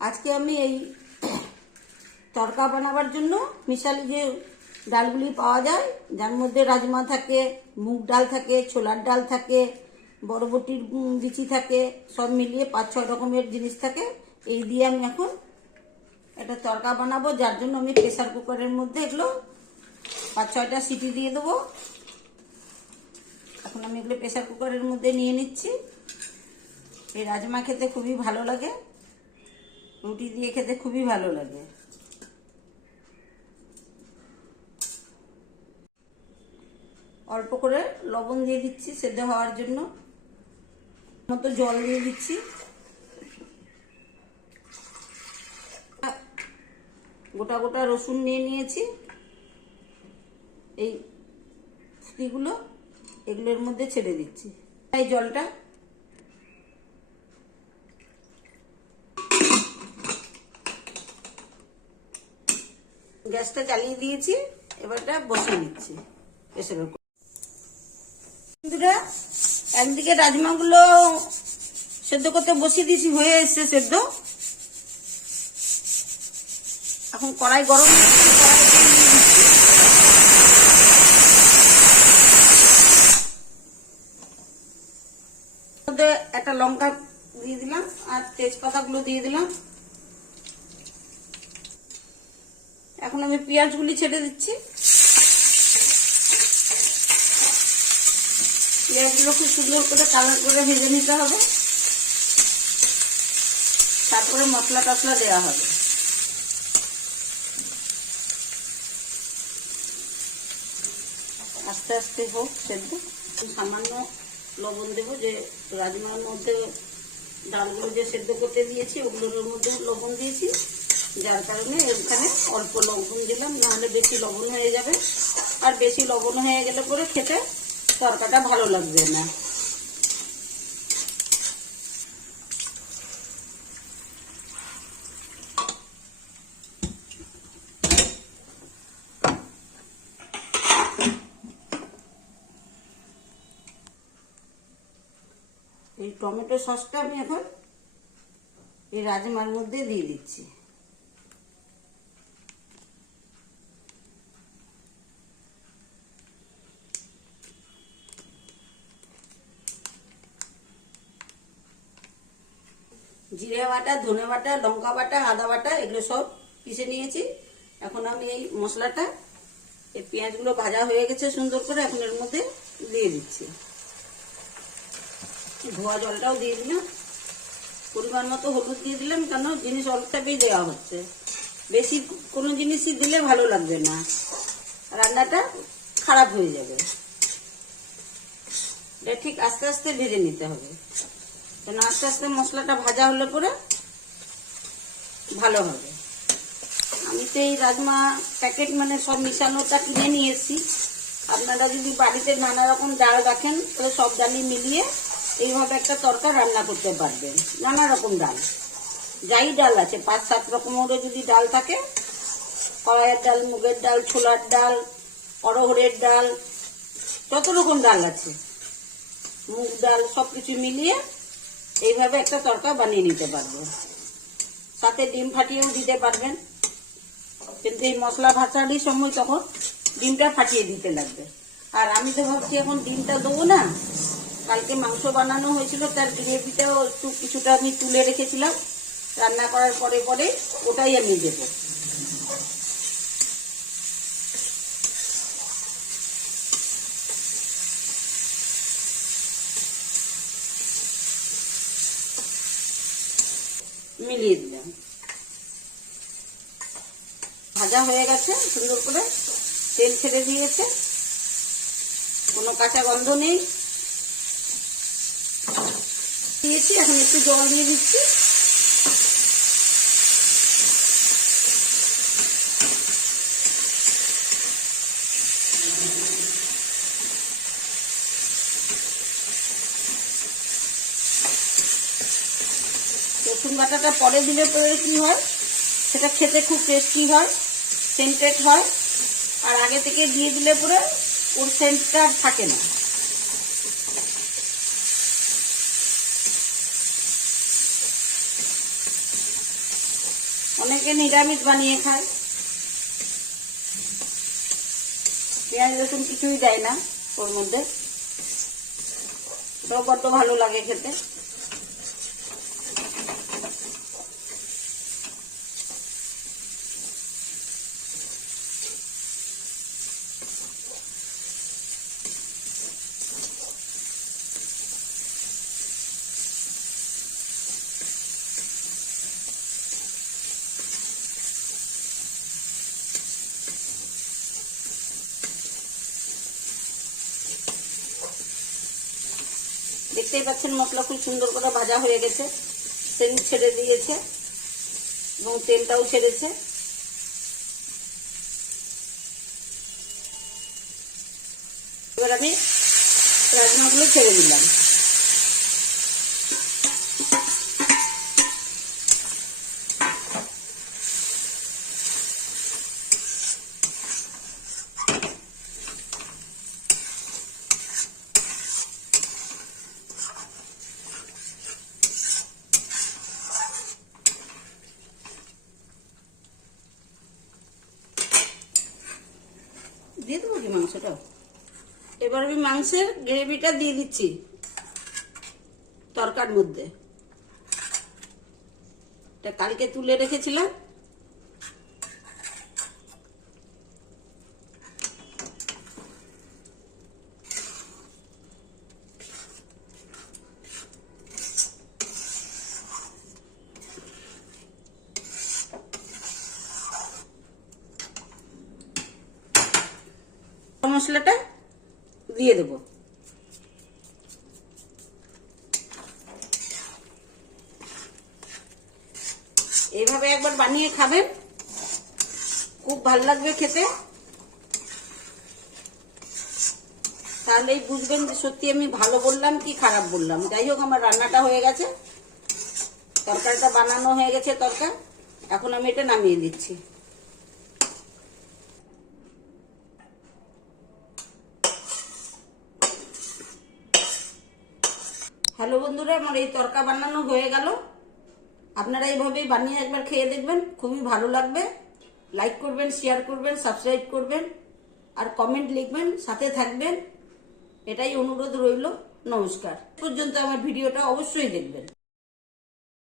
আজকে আমি এই তরকা বানাবার জন্য মিশালি যে ডালগুলি পাওয়া যায়, যার মধ্যে রাজমা থাকে, মুগ ডাল থাকে, ছোলার ডাল থাকে, বরবটির বিচি থাকে, সব মিলিয়ে 5-6 রকমের জিনিস থাকে। এই দিয়ে আমি এখন একটা তরকা বানাবো, যার জন্য আমি প্রেসার কুকারের মধ্যে এগুলো 5-6টা সিটি দিয়ে দেবো। এখন আমি এগুলো প্রেসার কুকারের মধ্যে নিয়ে নিচ্ছি। এই রাজমা খেতে খুবই ভালো লাগে, রুটি দিয়ে খেতে খুবই ভালো লাগে। অল্প করে লবণ দিয়ে দিচ্ছি সেদ্ধ হওয়ার জন্য, মতো জল দিয়ে দিচ্ছি। গোটা গোটা রসুন নিয়ে নিয়েছি, এই ফুটিগুলো এগুলোর মধ্যে ছেড়ে দিচ্ছি। এই জলটা গ্যাসটা চালিয়ে দিয়েছি, এবারটা বসিয়ে নিচ্ছি প্রেসারের উপর। বন্ধুরা, একদিকে রাজমাগুলো সেদ্ধ করতে বসিয়ে দিয়েছি, হয়ে এসছে সেদ্ধ। এখন কড়াই গরম মধ্যে একটা লঙ্কা দিয়ে দিলাম আর তেজপাতাগুলো দিয়ে দিলাম। এখন আমি পেঁয়াজগুলি ছেড়ে দিচ্ছি। পেঁয়াজগুলো খুব সুন্দর করে কালার করে ভেজে নিতে হবে, তারপরে মশলা টসলা দেওয়া হবে। আস্তে আস্তে হোক সেদ্ধ। সামান্য লবণ দেবো, যে রাজমার মধ্যে ডালগুলো যে সেদ্ধ করতে দিয়েছি ওগুলোর মধ্যে লবণ দিয়েছি, যার কারণে এখানে অল্প লবণ দিলাম, নাহলে বেশি লবণ হয়ে যাবে। আর বেশি লবণ হয়ে গেলে পরে খেতে তরকাটা ভালো লাগবে না। এই টমেটো সসটা আমি এখন এই রাজমার মধ্যে দিয়ে দিচ্ছি। জিরে বাটা, ধনে বাটা, লঙ্কা বাটা, আদা বাটা এগুলো সব পিষে নিয়েছি। এখন আমি এই মশলাটা, এই পেঁয়াজগুলো ভাজা হয়ে গেছে সুন্দর করে, এখন এর মধ্যে দিয়ে দিচ্ছি। ধোয়া জলটাও দিয়ে দিলাম, পরিমাণ মতো হলুদ দিয়ে দিলাম, কেন জিনিস অল্পটাই দেওয়া হচ্ছে, বেশি কোনো জিনিসই দিলে ভালো লাগবে না, রান্নাটা খারাপ হয়ে যাবে। এটা ঠিক আস্তে আস্তে ভেজে নিতে হবে, কেন আস্তে আস্তে মশলাটা ভাজা হলে পরে ভালো হবে। আমি তো এই রাজমা প্যাকেট মানে সব মিশানোটা কিনে নিয়ে এসেছি। আপনারা যদি বাড়িতে নানা রকম ডাল রাখেন তো সব ডালই মিলিয়ে এইভাবে একটা তরকা রান্না করতে পারবেন। নানা রকম ডাল, যাই ডাল আছে 5-7 রকমেরও যদি ডাল থাকে, কলাইয়ের ডাল, মুগের ডাল, ছোলার ডাল, অড়হরের ডাল, যত রকম ডাল আছে, মুগ ডাল, সবকিছু মিলিয়ে এইভাবে একটা তরকা বানিয়ে নিতে পারবেন। সাথে ডিম ফাটিয়েও দিতে পারবেন, কিন্তু এই মশলা ভাজার সময় তখন ডিমটা ফাটিয়ে দিতে লাগবে। আর আমি তো ভাবছি এখন ডিমটা দেবো না, কালকে মাংস বানানো হয়েছিল, তার গ্রেভিটাও একটু কিছুটা আমি তুলে রেখেছিলাম, রান্না করার পরে পরে ওটাই আমি দেবো। মিলিয়ে দিলাম, ভাজা হয়ে গেছে সুন্দর করে, তেল ছেড়ে দিয়েছে, কোনো কাঁচা গন্ধ নেই। দিয়েছি, এখন একটু জল দিয়ে দিচ্ছি। রসুন বাটাটা পরে দিলে পরে কি হয়, সেটা খেতে খুব টেস্টি হয়, সেন্টেড হয়। আর আগে থেকে দিয়ে দিলে পরে ওর সেন্টটা থাকে না। অনেকে নিরামিষ বানিয়ে খায়, পেঁয়াজ রসুন কিছুই দেয় না ওর মধ্যে, ওটাও বড্ড ভালো লাগে খেতে। দেখতেই পাচ্ছেন মশলা খুব সুন্দর করে ভাজা হয়ে গেছে, তেল ছেড়ে দিয়েছে এবং তেলটাও ছেড়েছে। এবার আমি রাজমাগুলো ছেড়ে দিলাম। দিয়ে দেবো কি মাংসটা? এবার আমি মাংসের গ্রেভিটা দিয়ে দিচ্ছি তরকার মধ্যে। এটা কালকে তুলে রেখেছিলাম, মশলাটা দিয়ে দেব। এইভাবে একবার বানিয়ে খাবেন, খুব ভালো লাগবে খেতে। তাহলেই বুঝবেন যে সত্যি আমি ভালো বললাম কি খারাপ বললাম। যাই হোক, আমার রান্নাটা হয়ে গেছে, তরকারিটা বানানো হয়ে গেছে তরকারি। এখন আমি এটা নামিয়ে দিচ্ছি। হ্যালো বন্ধুরা, আমার এই তরকা বানানো হয়ে গেল। আপনারা এইভাবেই বানিয়ে একবার খেয়ে দেখবেন, খুবই ভালো লাগবে। লাইক করবেন, শেয়ার করবেন, সাবস্ক্রাইব করবেন আর কমেন্ট লিখবেন, সাথে থাকবেন, এটাই অনুরোধ রইল। নমস্কার। পর্যন্ত আমার ভিডিওটা অবশ্যই দেখবেন।